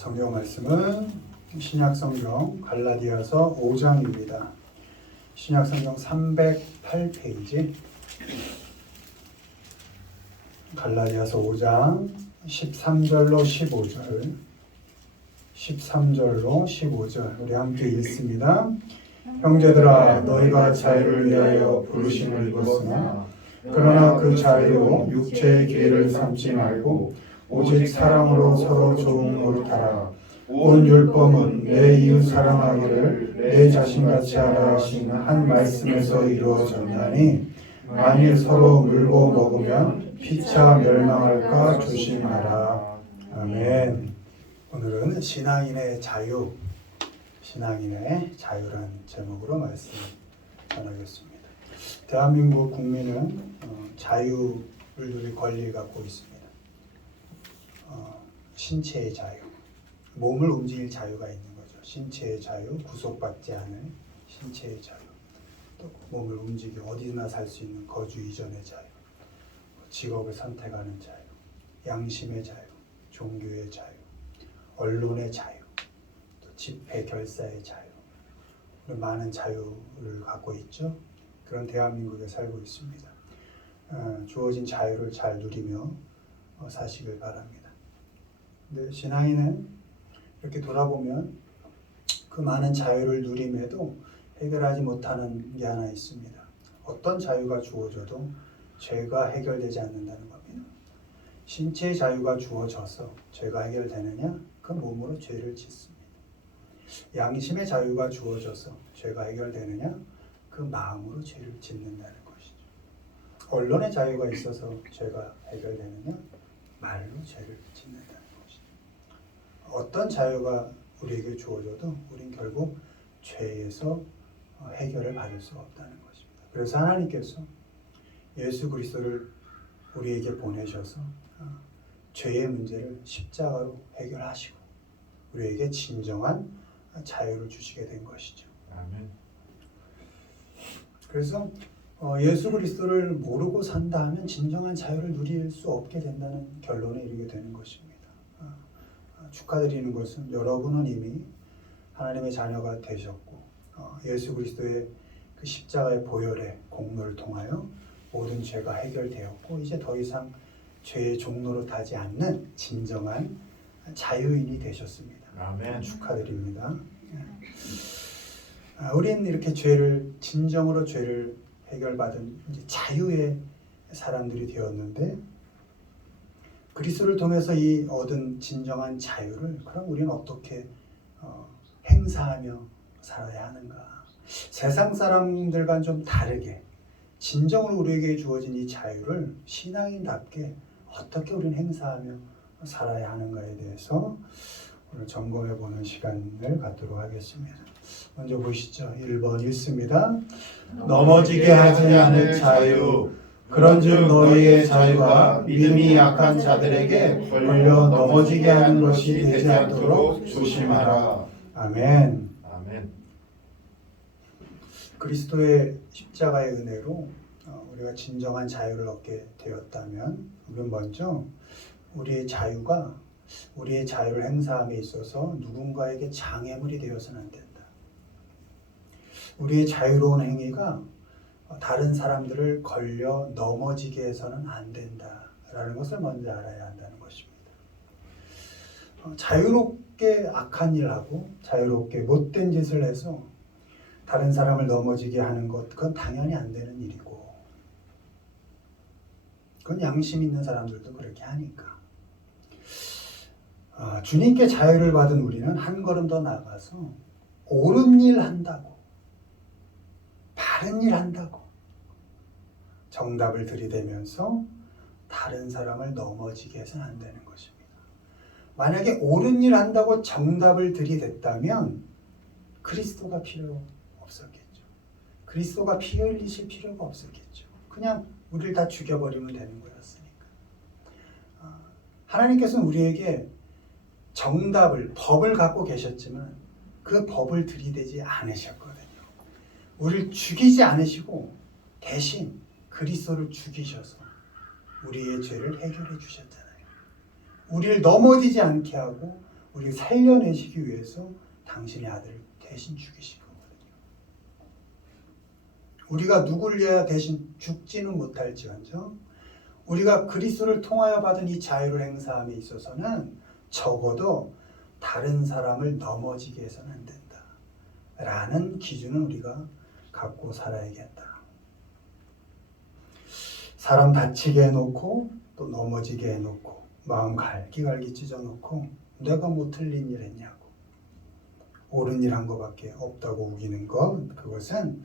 성경 말씀은 신약 성경 갈라디아서 5장입니다. 신약 성경 308페이지 갈라디아서 5장 13절로 15절 13절로 15절 우리 함께 읽습니다. 형제들아 너희가 자유를 위하여 부르심을 입었으나 그러나 그 자유로 육체의 기회를 삼지 말고 오직 사랑으로 서로 좋은 노릇하라. 온 율법은 내 이웃 사랑하기를 내 자신같이 하라 하신 한 말씀에서 이루어졌나니 만일 서로 물고 먹으면 피차 멸망할까 조심하라. 아멘. 오늘은 신앙인의 자유, 신앙인의 자유라는 제목으로 말씀 전하겠습니다. 대한민국 국민은 자유를 누릴 권리를 갖고 있습니다. 신체의 자유, 몸을 움직일 자유가 있는 거죠. 신체의 자유, 구속받지 않을 신체의 자유, 또 몸을 움직여 어디나 살 수 있는 거주 이전의 자유, 직업을 선택하는 자유, 양심의 자유, 종교의 자유, 언론의 자유, 또 집회 결사의 자유, 많은 자유를 갖고 있죠. 그런 대한민국에 살고 있습니다. 주어진 자유를 잘 누리며 사시길 바랍니다. 근데 신앙인은 이렇게 돌아보면 그 많은 자유를 누림에도 해결하지 못하는 게 하나 있습니다. 어떤 자유가 주어져도 죄가 해결되지 않는다는 겁니다. 신체의 자유가 주어져서 죄가 해결되느냐? 그 몸으로 죄를 짓습니다. 양심의 자유가 주어져서 죄가 해결되느냐? 그 마음으로 죄를 짓는다는 것이죠. 언론의 자유가 있어서 죄가 해결되느냐? 말로 죄를 짓는다는 것이죠. 어떤 자유가 우리에게 주어져도 우린 결국 죄에서 해결을 받을 수가 없다는 것입니다. 그래서 하나님께서 예수 그리스도를 우리에게 보내셔서 죄의 문제를 십자가로 해결하시고 우리에게 진정한 자유를 주시게 된 것이죠. 아멘. 그래서 예수 그리스도를 모르고 산다 하면 진정한 자유를 누릴 수 없게 된다는 결론에 이르게 되는 것입니다. 축하드리는 것은 여러분은 이미 하나님의 자녀가 되셨고 예수 그리스도의 그 십자가의 보혈의 공로를 통하여 모든 죄가 해결되었고 이제 더 이상 죄의 종로로 타지 않는 진정한 자유인이 되셨습니다. 아멘. 축하드립니다. 우리는 이렇게 죄를 진정으로 죄를 해결받은 이제 자유의 사람들이 되었는데 그리스도를 통해서 이 얻은 진정한 자유를 그럼 우리는 어떻게 행사하며 살아야 하는가? 세상 사람들과는 좀 다르게 진정으로 우리에게 주어진 이 자유를 신앙인답게 어떻게 우리는 행사하며 살아야 하는가에 대해서 오늘 점검해보는 시간을 갖도록 하겠습니다. 먼저 보시죠. 1번 읽습니다. 넘어지게 하지 않을 자유. 그런즉 너희의 자유가 믿음이 약한 자들에게 걸려 넘어지게 하는 것이 되지 않도록 조심하라. 아멘. 아멘. 그리스도의 십자가의 은혜로 우리가 진정한 자유를 얻게 되었다면 우리는 먼저 우리의 자유가 우리의 자유를 행사함에 있어서 누군가에게 장애물이 되어서는 안 된다. 우리의 자유로운 행위가 다른 사람들을 걸려 넘어지게 해서는 안 된다라는 것을 먼저 알아야 한다는 것입니다. 자유롭게 악한 일하고 자유롭게 못된 짓을 해서 다른 사람을 넘어지게 하는 것, 그건 당연히 안 되는 일이고 그건 양심 있는 사람들도 그렇게 하니까 주님께 자유를 받은 우리는 한 걸음 더 나가서 옳은 일 한다고 바른 일 한다고 정답을 들이대면서 다른 사람을 넘어지게 해서는 안 되는 것입니다. 만약에 옳은 일 한다고 정답을 들이댔다면 그리스도가 필요 없었겠죠. 그리스도가 피 흘리실 필요가 없었겠죠. 그냥 우리를 다 죽여버리면 되는 거였으니까. 하나님께서는 우리에게 정답을, 법을 갖고 계셨지만 그 법을 들이대지 않으셨거든요. 우리를 죽이지 않으시고 대신 그리스도를 죽이셔서 우리의 죄를 해결해 주셨잖아요. 우리를 넘어지지 않게 하고 우리 살려내시기 위해서 당신의 아들을 대신 죽이신 거거든요. 우리가 누구를 위하여 대신 죽지는 못할지언정 우리가 그리스도를 통하여 받은 이 자유를 행사함에 있어서는 적어도 다른 사람을 넘어지게 해서는 안 된다 라는 기준은 우리가 갖고 살아야겠다. 사람 다치게 해놓고 또 넘어지게 해놓고 마음 갈기갈기 찢어놓고 내가 뭐 틀린 일 했냐고 옳은 일 한 거밖에 없다고 우기는 것, 그것은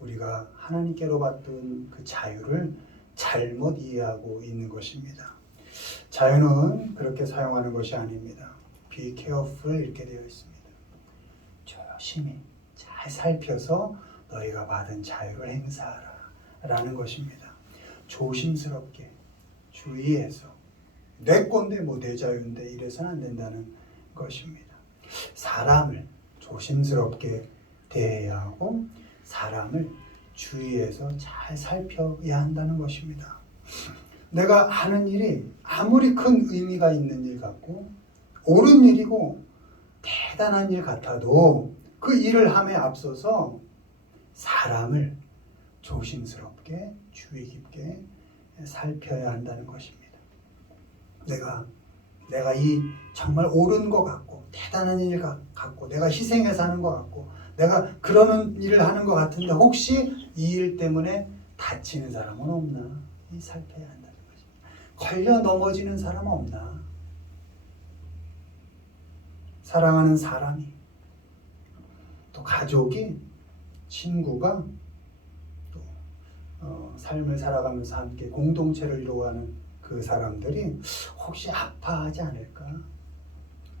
우리가 하나님께로 받던 그 자유를 잘못 이해하고 있는 것입니다. 자유는 그렇게 사용하는 것이 아닙니다. Be careful 이렇게 되어 있습니다. 조심히 잘 살펴서 너희가 받은 자유를 행사하라 라는 것입니다. 조심스럽게 주의해서 내 건데 뭐 내 자유인데 이래서는 안 된다는 것입니다. 사람을 조심스럽게 대해야 하고 사람을 주의해서 잘 살펴야 한다는 것입니다. 내가 하는 일이 아무리 큰 의미가 있는 일 같고 옳은 일이고 대단한 일 같아도 그 일을 함에 앞서서 사람을 조심스럽게 주의 깊게 살펴야 한다는 것입니다. 내가 이 정말 옳은 것 같고 대단한 일 같고 내가 희생해서 하는 것 같고 내가 그러는 일을 하는 것 같은데 혹시 이 일 때문에 다치는 사람은 없나? 살펴야 한다는 것입니다. 걸려 넘어지는 사람은 없나? 사랑하는 사람이 또 가족이 친구가 또 삶을 살아가면서 함께 공동체를 이루어가는 그 사람들이 혹시 아파하지 않을까?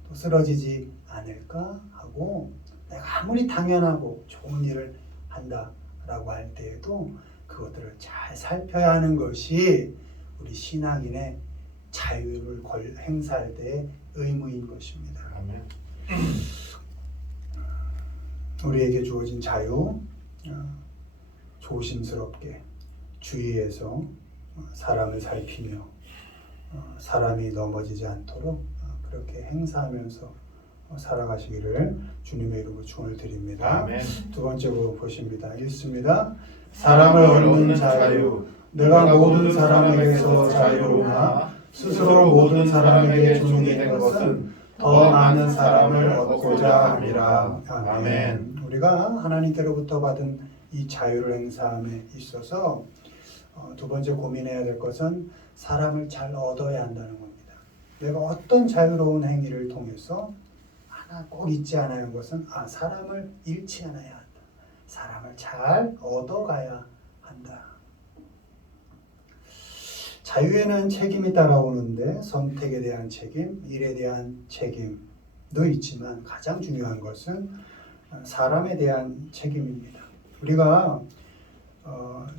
또 쓰러지지 않을까? 하고 내가 아무리 당연하고 좋은 일을 한다라고 할 때에도 그것들을 잘 살펴야 하는 것이 우리 신앙인의 자유를 행사할 때의 의무인 것입니다. 아멘. 우리에게 주어진 자유, 조심스럽게 주의해서 사람을 살피며 사람이 넘어지지 않도록 그렇게 행사하면서 살아가시기를 주님의 이름으로 축원을 드립니다. 아멘. 두 번째로 보십니다. 읽습니다. 사람을 얻는 자유. 내가 모든 사람에게서 자유로우나 스스로 모든 사람에게 종이 된 것은 더 많은 사람을 얻고자 함이라. 아멘. 우리가 하나님께로부터 받은 이 자유를 행사함에 있어서 두 번째 고민해야 될 것은 사람을 잘 얻어야 한다는 겁니다. 내가 어떤 자유로운 행위를 통해서 하나 꼭 잊지 않아야 하는 것은 사람을 잃지 않아야 한다. 사람을 잘 얻어가야 한다. 자유에는 책임이 따라오는데 선택에 대한 책임, 일에 대한 책임도 있지만 가장 중요한 것은 사람에 대한 책임입니다. 우리가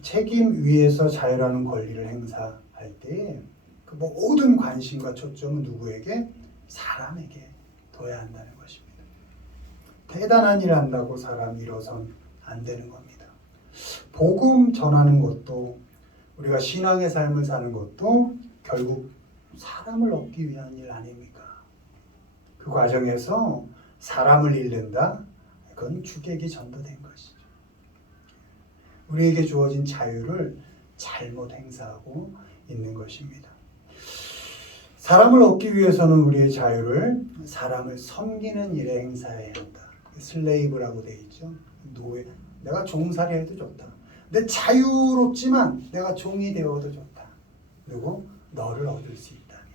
책임 위에서 자유라는 권리를 행사할 때 그 모든 관심과 초점은 누구에게? 사람에게 둬야 한다는 것입니다. 대단한 일을 한다고 사람 잃어선 안 되는 겁니다. 복음 전하는 것도 우리가 신앙의 삶을 사는 것도 결국 사람을 얻기 위한 일 아닙니까? 그 과정에서 사람을 잃는다? 그건 주객이 전도된 것이죠. 우리에게 주어진 자유를 잘못 행사하고 있는 것입니다. 사람을 얻기 위해서는 우리의 자유를 사람을 섬기는 일에 행사해야 한다. 슬레이브라고 되어 있죠. 노예. 내가 종살이 해도 좋다. 내 자유롭지만 내가 종이 되어도 좋다. 그리고 너를 얻을 수 있다면.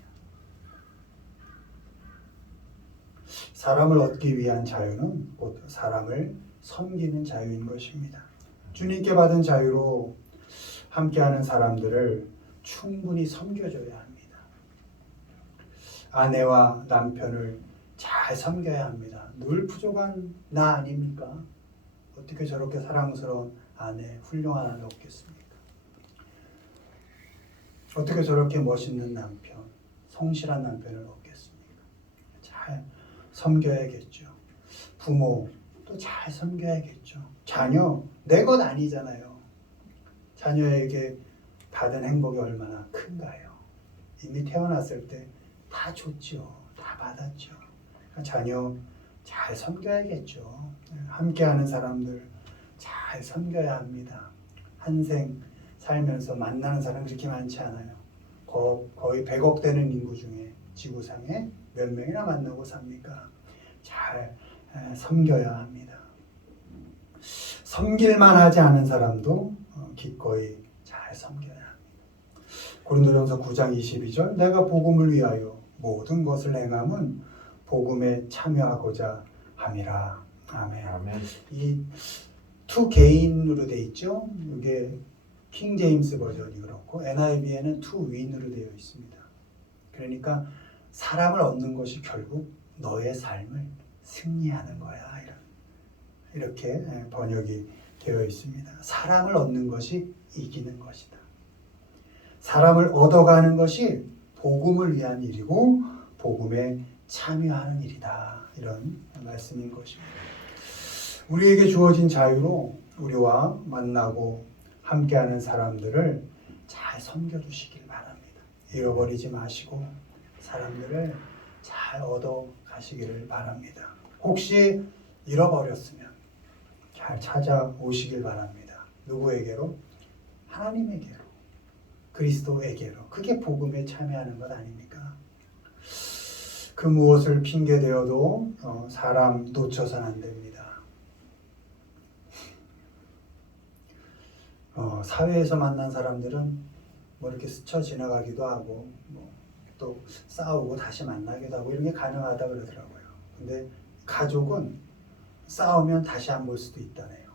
사람을 얻기 위한 자유는 곧 사람을 섬기는 자유인 것입니다. 주님께 받은 자유로 함께하는 사람들을 충분히 섬겨줘야 합니다. 아내와 남편을 잘 섬겨야 합니다. 늘 부족한 나 아닙니까? 어떻게 저렇게 사랑스러운 아내, 훌륭한 아내 없겠습니까? 어떻게 저렇게 멋있는 남편, 성실한 남편을 얻겠습니까? 잘 섬겨야겠죠. 부모도 잘 섬겨야겠죠. 자녀, 내 것 아니잖아요. 자녀에게 받은 행복이 얼마나 큰가요? 이미 태어났을 때 다 줬죠. 다 받았죠. 자녀 잘 섬겨야겠죠. 함께하는 사람들 잘 섬겨야 합니다. 한생 살면서 만나는 사람 그렇게 많지 않아요. 거의 100억 되는 인구 중에 지구상에 몇 명이나 만나고 삽니까? 잘 섬겨야 합니다. 섬길만 하지 않은 사람도 기꺼이 잘 섬겨야 합니다. 고린도전서 9장 22절 내가 복음을 위하여 모든 것을 행함은 복음에 참여하고자 함이라. 아멘. 아멘. 이 투 개인으로 돼 있죠. 이게 킹 제임스 버전이 그렇고 NIV에는 투 윈으로 되어 있습니다. 그러니까 사람을 얻는 것이 결국 너의 삶을 승리하는 거야. 이렇게 번역이 되어 있습니다. 사람을 얻는 것이 이기는 것이다. 사람을 얻어가는 것이 복음을 위한 일이고 복음에 참여하는 일이다. 이런 말씀인 것입니다. 우리에게 주어진 자유로 우리와 만나고 함께하는 사람들을 잘 섬겨주시길 바랍니다. 잃어버리지 마시고 사람들을 잘 얻어가시기를 바랍니다. 혹시 잃어버렸으면 잘 찾아오시길 바랍니다. 누구에게로? 하나님에게로, 그리스도에게로. 그게 복음에 참여하는 것 아닙니까? 그 무엇을 핑계대어도 사람 놓쳐서는 안 됩니다. 사회에서 만난 사람들은 뭐 이렇게 스쳐 지나가기도 하고 또 싸우고 다시 만나기도 하고 이런 게 가능하다 그러더라고요. 근데 가족은 싸우면 다시 안 볼 수도 있다네요.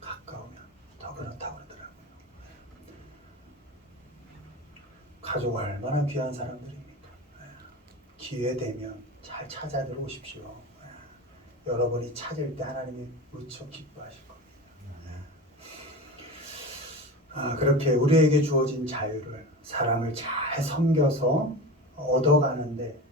가까우면 더 그렇다고 그러더라고요. 가족 얼마나 귀한 사람들입니까? 기회 되면 잘 찾아 들어오십시오. 여러분이 찾을 때 하나님이 무척 기뻐하실 겁니다. 그렇게 우리에게 주어진 자유를 사람을 잘 섬겨서 얻어가는데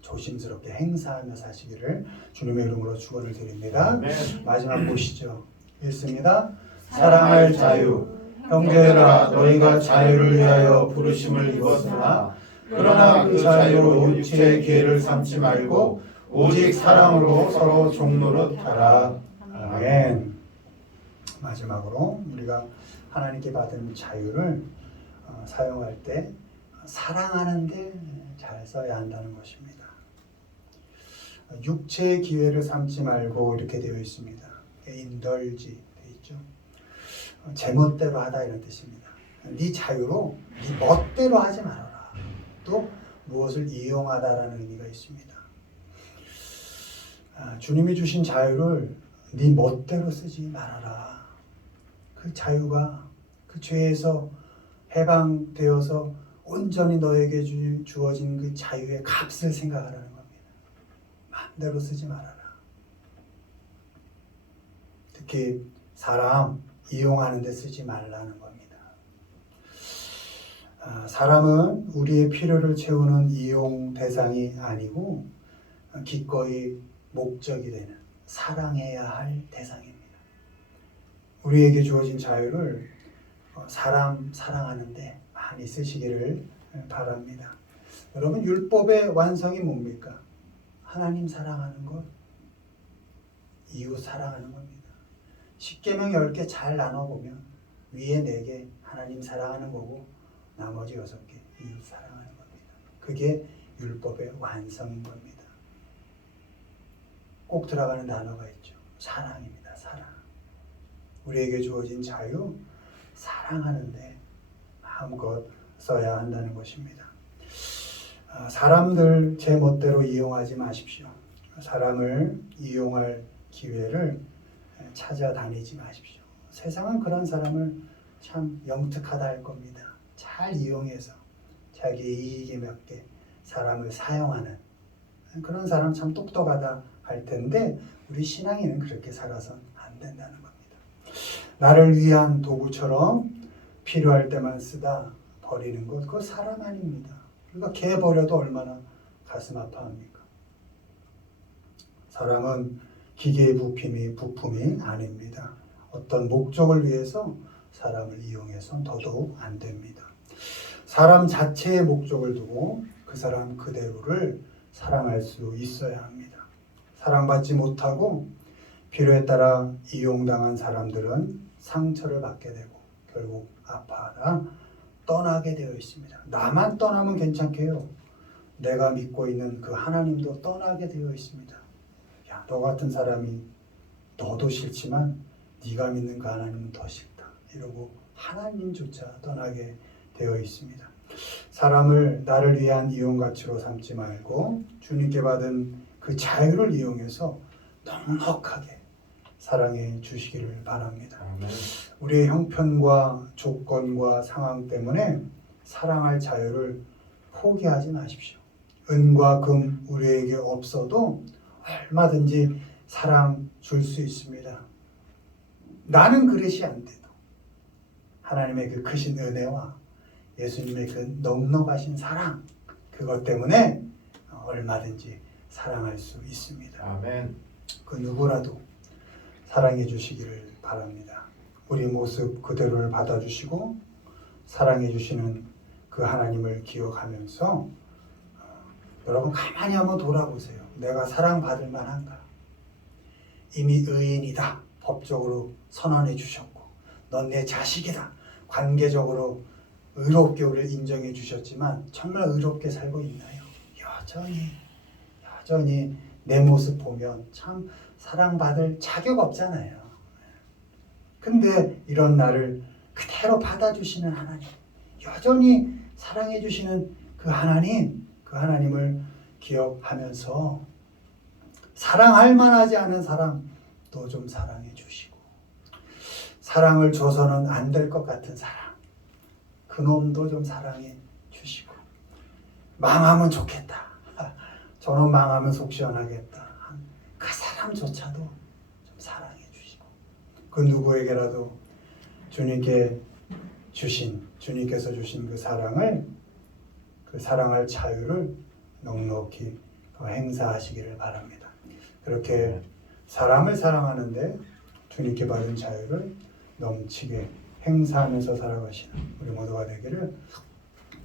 조심스럽게 행사하며 사시기를 주님의 이름으로 축원을 드립니다. 마지막 보시죠. 읽습니다. 사랑할 자유, 형제들아 너희가 자유를 위하여 부르심을 입었으나 그러나 그 자유로 육체의 기회를 삼지 말고 오직 사랑으로 서로 종노릇 하라. 아멘. 마지막으로 우리가 하나님께 받은 자유를 사용할 때 사랑하는데 잘 써야 한다는 것입니다. 육체의 기회를 삼지 말고 이렇게 되어 있습니다. 인덜지 되어 있죠. 제멋대로 하다 이런 뜻입니다. 네 자유로 네 멋대로 하지 말아라. 또 무엇을 이용하다라는 의미가 있습니다. 주님이 주신 자유를 네 멋대로 쓰지 말아라. 그 자유가 그 죄에서 해방되어서 온전히 너에게 주어진 그 자유의 값을 생각하라는 겁니다. 마음대로 쓰지 말아라. 특히 사람 이용하는 데 쓰지 말라는 겁니다. 사람은 우리의 필요를 채우는 이용 대상이 아니고 기꺼이 목적이 되는 사랑해야 할 대상입니다. 우리에게 주어진 자유를 사람 사랑하는데 많이 쓰시기를 바랍니다. 여러분 율법의 완성이 뭡니까? 하나님 사랑하는 것, 이웃 사랑하는 겁니다. 십계명 10개 잘 나눠보면 위에 4개 하나님 사랑하는 거고 나머지 6개 이웃 사랑하는 겁니다. 그게 율법의 완성인 겁니다. 꼭 들어가는 단어가 있죠. 사랑입니다. 사랑. 우리에게 주어진 자유, 사랑하는데 마음껏 써야 한다는 것입니다. 사람들 제 멋대로 이용하지 마십시오. 사람을 이용할 기회를 찾아다니지 마십시오. 세상은 그런 사람을 참 영특하다 할 겁니다. 잘 이용해서 자기의 이익에 맞게 사람을 사용하는 그런 사람 참 똑똑하다 할 텐데 우리 신앙인은 그렇게 살아선 안 된다는 겁니다. 나를 위한 도구처럼 필요할 때만 쓰다 버리는 것, 그거 사람 아닙니다. 그러니까 개 버려도 얼마나 가슴 아파합니까? 사람은 기계의 부품이 아닙니다. 어떤 목적을 위해서 사람을 이용해서는 더더욱 안 됩니다. 사람 자체의 목적을 두고 그 사람 그대로를 사랑할 수 있어야 합니다. 사랑받지 못하고 필요에 따라 이용당한 사람들은 상처를 받게 되고 결국 아파하다 떠나게 되어 있습니다. 나만 떠나면 괜찮게요. 내가 믿고 있는 그 하나님도 떠나게 되어 있습니다. 야, 너 같은 사람이 너도 싫지만 네가 믿는 그 하나님은 더 싫다. 이러고 하나님조차 떠나게 되어 있습니다. 사람을 나를 위한 이용가치로 삼지 말고 주님께 받은 그 자유를 이용해서 넉넉하게 사랑해 주시기를 바랍니다. 아멘. 우리의 형편과 조건과 상황 때문에 사랑할 자유를 포기하지 마십시오. 은과 금 우리에게 없어도 얼마든지 사랑 줄 수 있습니다. 나는 그릇이 안 돼도 하나님의 그 크신 은혜와 예수님의 그 넉넉하신 사랑, 그것 때문에 얼마든지 사랑할 수 있습니다. 아멘. 그 누구라도 사랑해 주시기를 바랍니다. 우리 모습 그대로를 받아주시고 사랑해 주시는 그 하나님을 기억하면서 여러분 가만히 한번 돌아보세요. 내가 사랑받을 만한가? 이미 의인이다. 법적으로 선언해 주셨고 넌 내 자식이다. 관계적으로 의롭게 우리를 인정해 주셨지만 정말 의롭게 살고 있나요? 여전히 내 모습 보면 참 사랑받을 자격 없잖아요. 근데 이런 나를 그대로 받아주시는 하나님, 여전히 사랑해 주시는 그 하나님을 기억하면서 사랑할 만하지 않은 사람도 좀 사랑해 주시고 사랑을 줘서는 안 될 것 같은 사람, 그놈도 좀 사랑해 주시고 망하면 좋겠다. 저놈 망하면 속 시원하겠다. 그 사람조차도 좀 사랑해 주시고 그 누구에게라도 주님께서 주신 그 사랑할 자유를 넉넉히 행사하시기를 바랍니다. 그렇게 사람을 사랑하는데 주님께 받은 자유를 넘치게 행사하면서 살아가시는 우리 모두가 되기를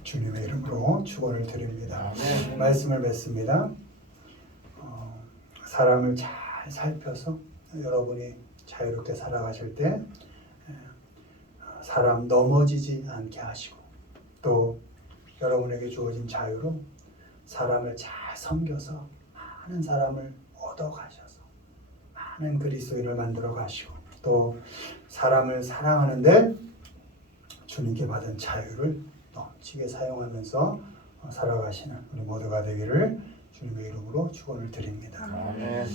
주님의 이름으로 축원을 드립니다. 아멘. 말씀을 맺습니다. 사람을 잘 살펴서 여러분이 자유롭게 살아가실 때 사람 넘어지지 않게 하시고 또 여러분에게 주어진 자유로 사람을 잘 섬겨서 많은 사람을 얻어가셔서 많은 그리스도인을 만들어 가시고 또 사람을 사랑하는데 주님께 받은 자유를 넘치게 사용하면서 살아가시는 우리 모두가 되기를 주님의 이름으로 축원을 드립니다. 아멘.